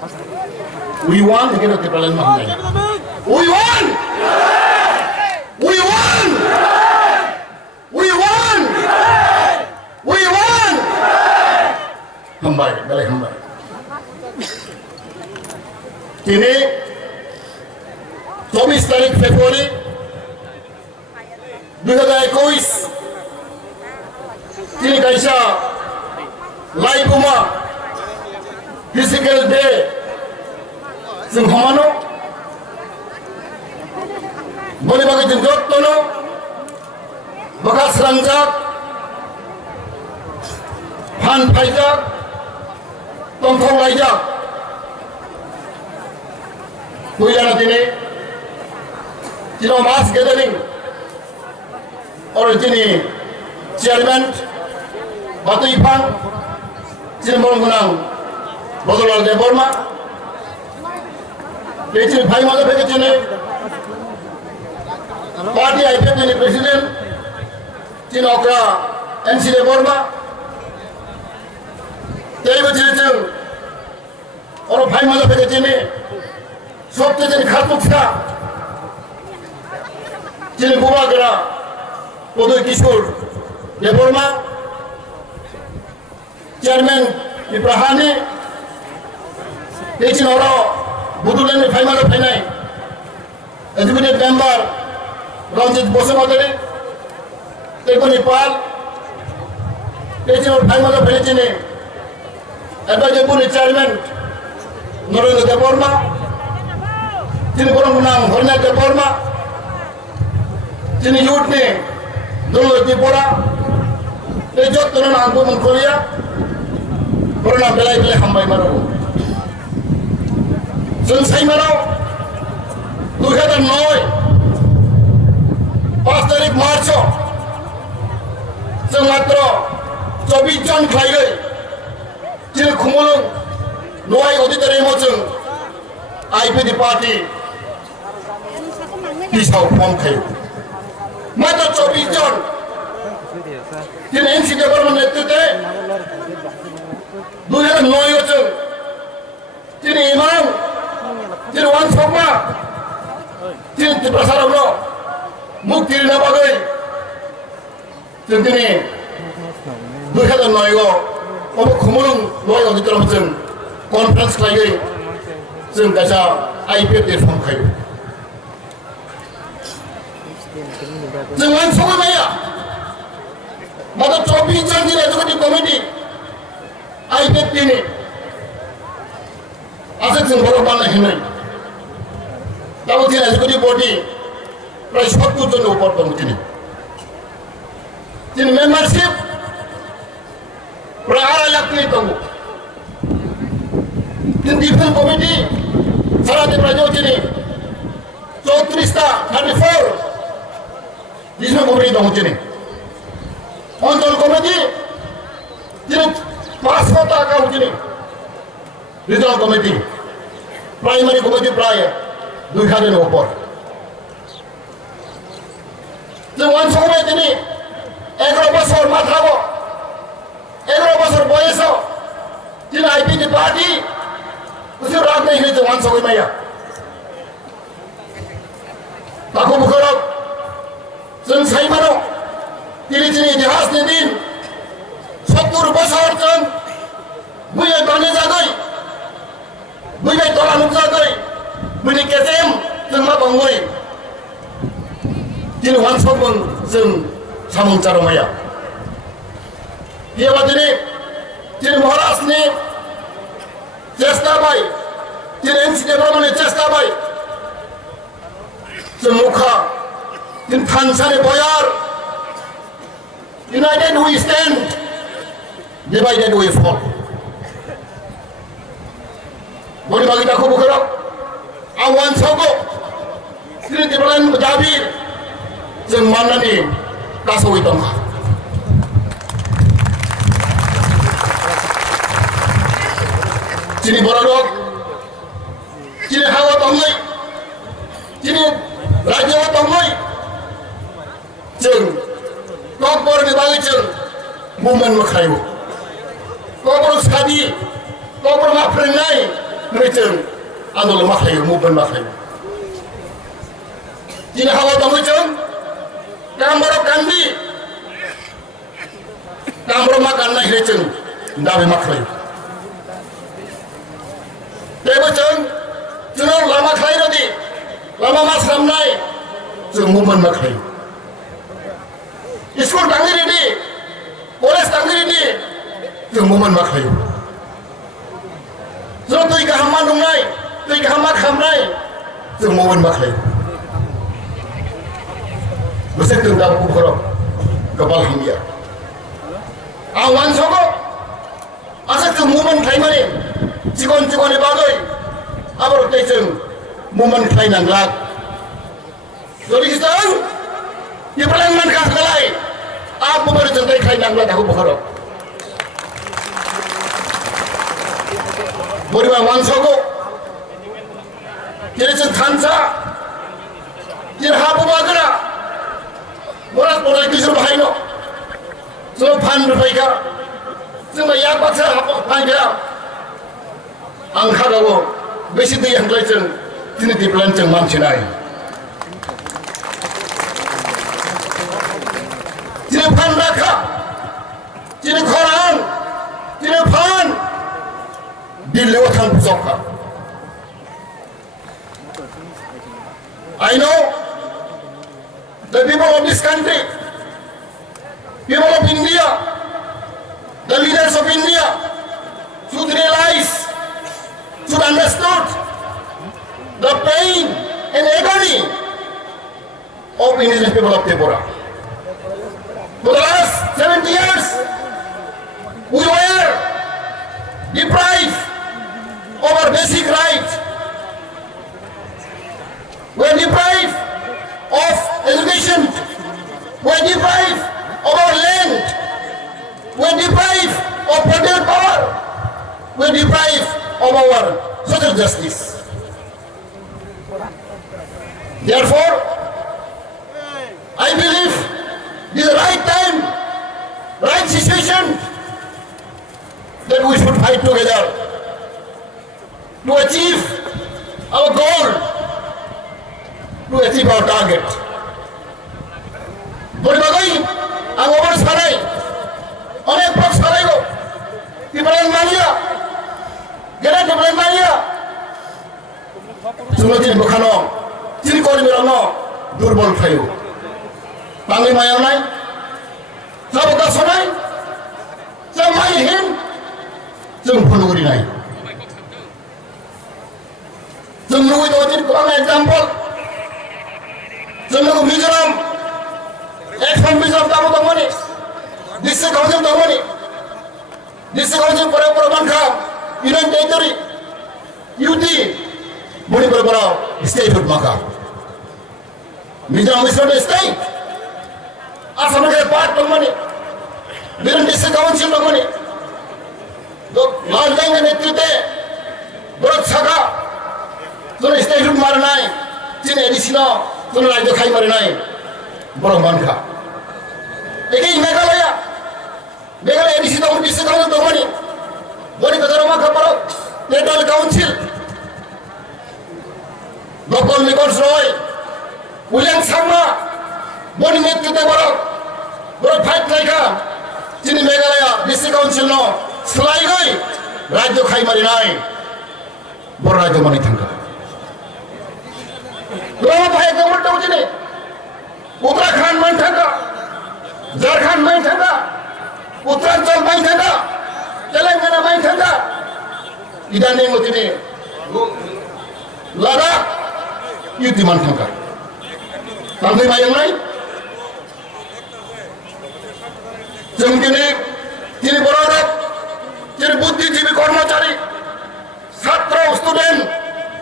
We want to get a Tipalan Mahonai. We want! We want! We want! We want! Hambai, dalai hambai. Kini 24 तारीख Februari 2021 kini kaisa Lai Buma Physical Day जों हमनो बने बागे जों जत्तनो बकास रंजाक फान फाइजाक तंथं लाइजाक कुइलाना दिनै दिनै मास गेदारिं और दिनै चेयरमैन बातै फान दिनै बरंगोनां बदलाल Debbarma President Bhai Mala Bhegachine, Party IPF President, Chinokra, NC Borma, David Chilton, or Bhai Mala Bhegachine, Soptajan Khatmukha, Chilbugara, Podo Kishore, Deborma, Chairman Ibrahani, Echinoro. Budulan Bhai Mala Bhenai, Executive Member Ranjit Bosamadari, Tekoni Pal, President Bhai Mala Bhenai, Advisory Chairman Narendra Deborma, Tini Boronggunang Horna Deborma, Tini Yutni Dolo Dipora, Tejot Tunan Antu Korea, Corona Belai Bele Hambai Maro. जों साइमानाव 2009 5 तारिख मार्च जों मात्र 24 जन खायगै जों खुमलुं नय अडिटोरियामाव जों IPD party पिसाव firm खायो मात्र 24 जन जों एनसी गभर्नमेंट नेतृत्वे 2009 जों जों इमाम Jadi wan sama, jadi pasar lo, mukti na bagai, jadi 2009 go, orang kumulung loy orang itu macam conference lagi, jadi kasa IPF reform kayu. Jadi wan sama maya, mata 24 jam jadi itu komiti IPF ini, asal jadi orang mana hendak. Tahu tidak executive body price 70 জন উপর committee তিনি membership প্রায় 2.5 লাখ নি তঙ্গু তিনি defence committee সারা দেশ রাজ্য তিনি 34 টা 34 defence committee তঙ্গু তিনি অঞ্চল কমিটি তিনি 500 টাকা তিনি রিজনাল কমিটি প্রাইমারি কমিটি প্রায় 2000 উপর যে ওয়ান সময় তিনি 11 বছর মাথাবো 11 বছর বয়স তিনি আইপিডি পার্টি উসে রাত নেই হয়েছে ওয়ান সময় মাইয়া তাকে মুখরব जों साइमानो তিনি ইতিহাস দিন 70 বছর জন বুয়ে বানে যাগৈ বুয়ে তলানুক যাগৈ Bini kesem, जों मा bangoi, दिन wan sobon जों samung caromaya. Dia wadini, दिन Maharashtra cesta bay, दिन NC Development cesta bay, जों mukha, दिन Thansani boyar, united we stand, divided we fall. Bagi bagi aku bukan. Awan sogo, sini di bulan Jabir, jeng mana ni kasoi tongah. Sini borodok, sini hawa tongai, sini raja tongai, jeng kokbor di balik jeng buman makayu, kokbor sadi, kokbor mafrengai, जों आन्दोलन माखायो movement माखायो दिनै हाबा दङ जों कामराव गान्धी कामराव मा गाननाय होयो जों दाबि माखायो बेबो जों लामा खालायो दि लामा मा खालामनाय जों मुभमेन्ट माखायो स्कुल थांगिरि दि कलेज थांगिरि दि जों मुभमेन्ट माखायो जों दै गाहाम मा दंनाय दै गाहाम मा खालामनाय जों मुभमेन्ट माखायो मोनसे जों दा बुहुराव गोबां हिंगिया आं वानसखौ आसा जों मुभमेन्ट खालाय माने जीवन बागै आबाद जों मुभमेन्ट खालायनांला जुदि जों डेभेलपमेन्ट खालाय आं मुभमेन्ट जों खालायनांला दाखौ बुहुराव बोरैबा वानसखौ दिनै जों थानसा दिनै हा बुबागोरा बरा बराय गिदिर बाहायनो जों फाननो फैगा जों या बाथ्रा फानगोरा आं खागावो बेसे दै हांलाय जों दिनै डेभेलपमेन्ट जों मानसि नाय दिनै फान राखा दिनै खरां दिनै फान दिल्लीयाव थां बुजावखा I know the people of this country, people of India, the leaders of India should realize, should understand the pain and agony of indigenous people of Tripura. For the last 70 years, we were deprived of our basic rights. We are deprived of education. We are deprived of our land. We are deprived of political power. We are deprived of our social justice. Therefore, I believe this is the right time, right situation that we should fight together to achieve our goal, to achieve our target. Berbagai anggapan sarai, oleh prok sarai lo, di Badan Mania, gerak di Badan Mania, semua jadi bukanno, jadi kau di belakang durbal kayu, panggil mayang naik, sabu kasih naik, sampai hin, jemput nuri naik, jemput itu jadi kurang example. Jumlah Mizoram, ekspor Mizoram tamu tangani, district council tangani, district council program kam, Union Territory, UT, budi berberau state food maka. Mizoram state, asal mereka part tangani, Union district council tangani, lawan dengan itu te, berat saga, so state food maranai, cina edisino. Tuh lagi khai mari naik, borong bangka. Eki Meghalaya di situ orang bisa tahu tuh mana. Bani kata rumah kapal, Federal Council, local records roy, William Sama, bani met kita borong fight mereka. Sini Meghalaya District Council no, selai gay, raja khai mari naik, borong raja mana tangga. Lama bahaya kamu tahu jadi, Uttarakhand main tangga, Jharkhand main tangga, Uttarakhand main tangga, Telangana main tangga, idan yang mesti ni, Ladakh, itu main tangga, sampai mayang naik, jengkini, jadi beradab, jadi buddhijiwi कर्मचारी, छात्र, student,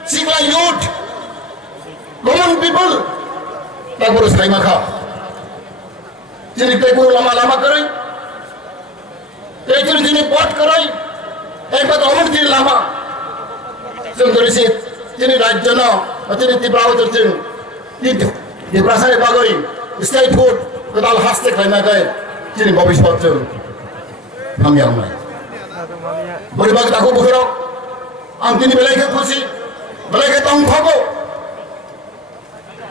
singla youth. Common people, tak boleh saya makan. Jadi tak boleh lama-lama kerai. Jadi jadi buat kerai. Hebat orang jadi lama. Contohnya sih, jadi rajana, jadi tiba-tiba terjun. Di perasaan bagai state food, kedal hastek lain lagi. Jadi babis bocor. Kami yang lain. Boleh bagi aku bergerak. आं दिनै बेलायखौ खुसि बेलायखौ दंफागौ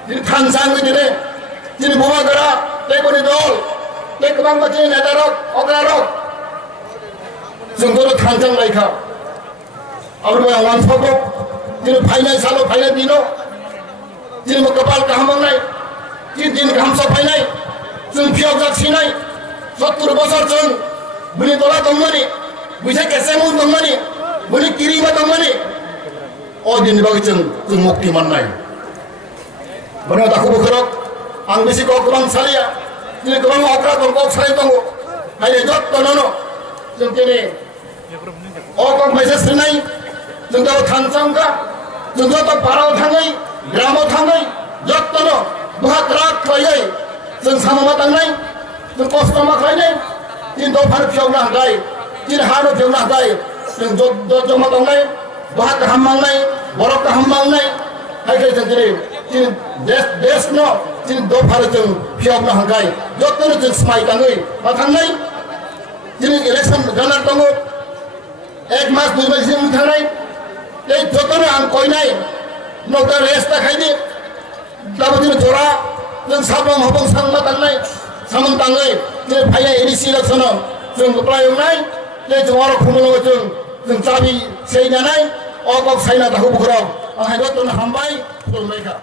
दिनै थानसां दिनै बमा गोरा बेगुनि दल बे गोबां बादि नेदारक अग्रारक जोंथ' थानसां लायखा आरो वानफागौ दिनै फायनाय साल' फायनाय दिनो दिनै कपाल गाहामनाय दिन गाहाम सफायनाय जों फियाव जासिनाय 70 बोसोर जों बुनि दला दंमोन बुझे केसे मुं दंमोन बुनि किरिबा दंमोन अ दिन बागै जों मुक्ति मोननाय बनो दाखौ बोखरक आं बेसे गोबां सालिया दिनै गोबां अग्रा दं गक सारि दङ हाय जत्तनो जों दिनै अगक मेसेज होनाय जों दाव थानसांगा जों जत पाराव थाङै ग्रामाव थाङै जत्तनो बहाग राग खालायै जों साममा थांनाय जों खस्थ' मा खालायनाय दिन दफार फियावनो हागाय दिन हानो फियावनो हागाय जों जमा दंनाय बहाग गाहाम मावनाय बरफ गाहाम मावनाय हायखाय जों दिनै देश न दिन दफार जों फियावनो हागाय जत्तनो जों समाय थाङै मा थांनाय दिनै इलेक्शन जानानै दङ 1 मास 2 मास जों थांनाय এই जत्तनो आं कयनाय नौता रेस्ट थाखायदि दाबो दिनै जरा जों साबं हबं सांमा थांनाय सामन थाङै दिनै फायनाय एडिसि इलेक्शनाव जों अप्लाय एवनाय जों आरो खुमलङै जों चाबि सैनानै अगक साइना दाखौ बुखराव आं हायदतनो हामबाय खुलुमबायखा